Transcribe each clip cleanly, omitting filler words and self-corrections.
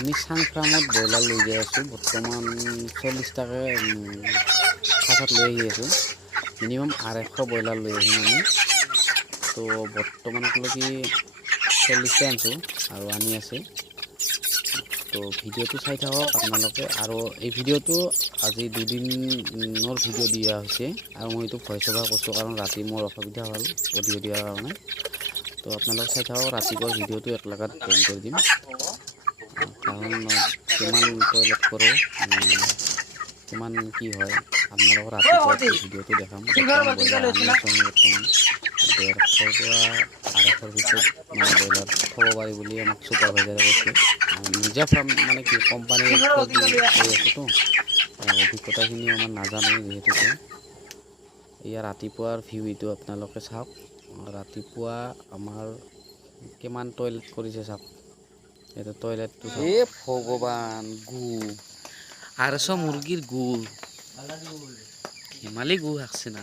আমি চাং ফাৰ্মত ব্ৰইলাৰ লৈ যাই আছোঁ। বৰ্তমান 40টাকে খাঁচাত লৈ আহি আছোঁ। মিনিমাম 250 ব্ৰইলাৰ লৈ আহিম আমি। তো বৰ্তমানলৈকে 40টা আনিছোঁ আৰু আনি আছে। তো ভিডিঅ'টো চাই থাকক আপোনালোকে। আৰু এই ভিডিঅ'টো আজি 2 দিনৰ ভিডিঅ' দিয়া হৈছে আৰু মই এইটো ভইচ অভাৰ কৰিছোঁ কাৰণ ৰাতি মোৰ অসুবিধা হ'ল অডিঅ' দিয়াৰ কাৰণে। তো আপোনালোকে চাই থাকক। ৰাতিপুৱাৰ ভিডিঅ'টো একেলগত জইন কৰি দিম কাৰণ কিমান টয়লেট কৰোঁ, কিমান কি হয় আপোনালোকৰ ৰাতিপুৱা ভিডিঅ'টো দেখাম। বৰ্তমান ব্ৰইলাৰ আনি আছোঁ আমি। বৰ্তমান 150ৰ পৰা 250ৰ ভিতৰত মানে ব্ৰইলাৰ থ'ব পাৰি বুলি আমাক ছুপাৰভাইজাৰে কৈছে। নিজা ফাৰ্ম মানে কি কোম্পানীৰ থ্ৰু দি কৰি আছোঁতো, অভিজ্ঞতাখিনি আমাৰ নাজানো যিহেতুকে। এয়া ৰাতিপুৱাৰ ভিউ এইটো আপোনালোকে চাওক। ৰাতিপুৱা আমাৰ কিমান টয়লেট কৰিছে চাওক। এইটো টয়লেটটো চাওক। এ ভগৱান, গু 250 মুৰ্গীৰ গু, ধেমালি গু হাকছে না।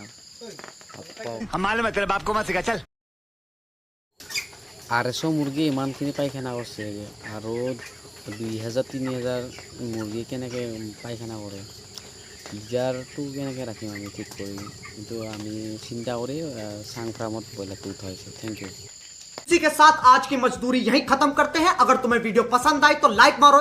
250 মুৰ্গী ইমানখিনি পায়খানা কৰিছে আৰু 2000-3000 মুৰ্গী কেনেকৈ পায়খানা কৰে, লিজাৰটো কেনেকৈ ৰাখিম আমি ঠিক কৰি। কিন্তু আমি চিন্তা কৰি চাং ফাৰ্মত ব্ৰইলাৰটো উঠাইছোঁ। Thank U. इसी के साथ आज की मजदूरी यहीं खत्म करते हैं। अगर तुम्हें वीडियो पसंद आई तो लाइक मारो।